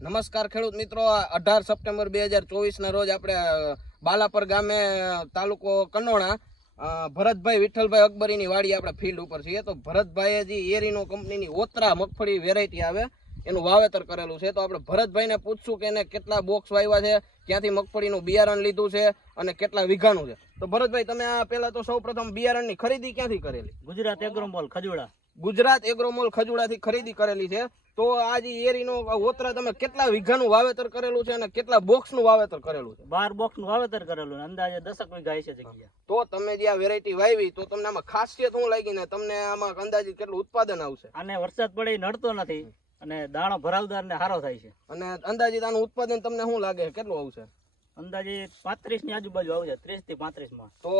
નમસ્કાર ખેડૂત મિત્રો, 18 સપ્ટેમ્બર 2024 ના રોજ આપણે બાલાપર ગામે તાલુકો કનોણા ભરતભાઈ વિઠ્ઠલભાઈ અકબરીની વાડી આપણે ફિલ્ડ ઉપર છીએ. તો ભરતભાઈએ જે એરીનો કંપનીની ઓતરા મગફળી વેરાયટી આવે એનું વાવેતર કરેલું છે. તો આપણે ભરતભાઈને પૂછશું કે એને કેટલા બોક્સ વાવ્યા છે, ક્યાંથી મગફળીનું બિયારણ લીધું છે અને કેટલા વીઘાનું છે. તો ભરતભાઈ, તમે આ પહેલા તો સૌ પ્રથમ બિયારણની ખરીદી ક્યાંથી કરેલી? ગુજરાત એગ્રોમોલ ખજોડા. ગુજરાત એગ્રોમોલ ખજોડાથી ખરીદી કરેલી છે. તો આ જે એરીનો ઓતરા તમે કેટલા વીઘાનું વાવેતર કરેલું છે અને કેટલા બોક્સનું વાવેતર કરેલું છે? 12 બોક્સનું વાવેતર કરેલું, અંદાજે 10 વીઘા હશે જગ્યા. તો તમે જે આ વેરાયટી વાવી તો તમને આમાં ખાસિયત શું લાગી ને તમને આમાં અંદાજિત કેટલું ઉત્પાદન આવશે? આને વરસાદ પડે નડતો નથી અને દાણો ભરાવદાર ને સારો થાય છે. અને અંદાજિત આનું ઉત્પાદન તમને શું લાગે કેટલું આવશે? અંદાજે 35 ની આજુબાજુ આવશે, 30 થી 35 માં. તો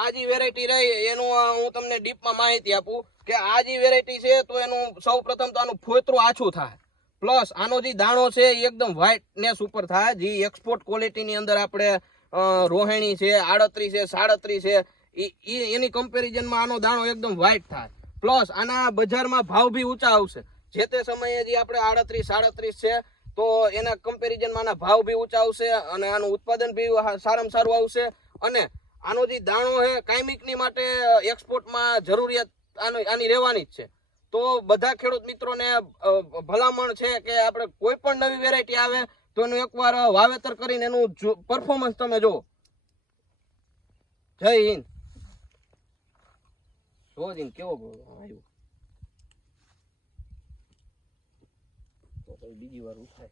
આ જે વેરાયટી રહી એનું હું તમને ડીપમાં માહિતી આપું કે આ જે વેરાયટી છે તો એનું સૌ પ્રથમ તો આનું ફોતરું આછું થાય, પ્લસ આનો જે દાણો છે એ એકદમ વ્હાઇટનેસ ઉપર થાય. જે એક્સપોર્ટ ક્વોલિટીની અંદર આપણે રોહિણી છે, 38 છે, 37 છે, એની કમ્પેરિઝનમાં આનો દાણો એકદમ વ્હાઇટ થાય. પ્લસ આના બજારમાં ભાવ બી ઊંચા આવશે. જે તે સમયે જે આપણે 38 છે તો એના કમ્પેરિઝનમાં આના ભાવ બી ઊંચા આવશે અને આનું ઉત્પાદન બી સારામાં સારું આવશે. અને આનો જે દાણો છે કાયમિકની માટે એક્સપોર્ટમાં જરૂરિયાત આની રહેવાની જ છે. તો બધા ખેડૂત મિત્રોને ભલામણ છે કે આપણે કોઈ પણ નવી વેરાયટી આવે તો એનું એકવાર વાવેતર કરીને એનું પરફોર્મન્સ તમે જુઓ. જય હિન્દ. જો કેવો આવ્યો બીજી વાર ઉઠાય.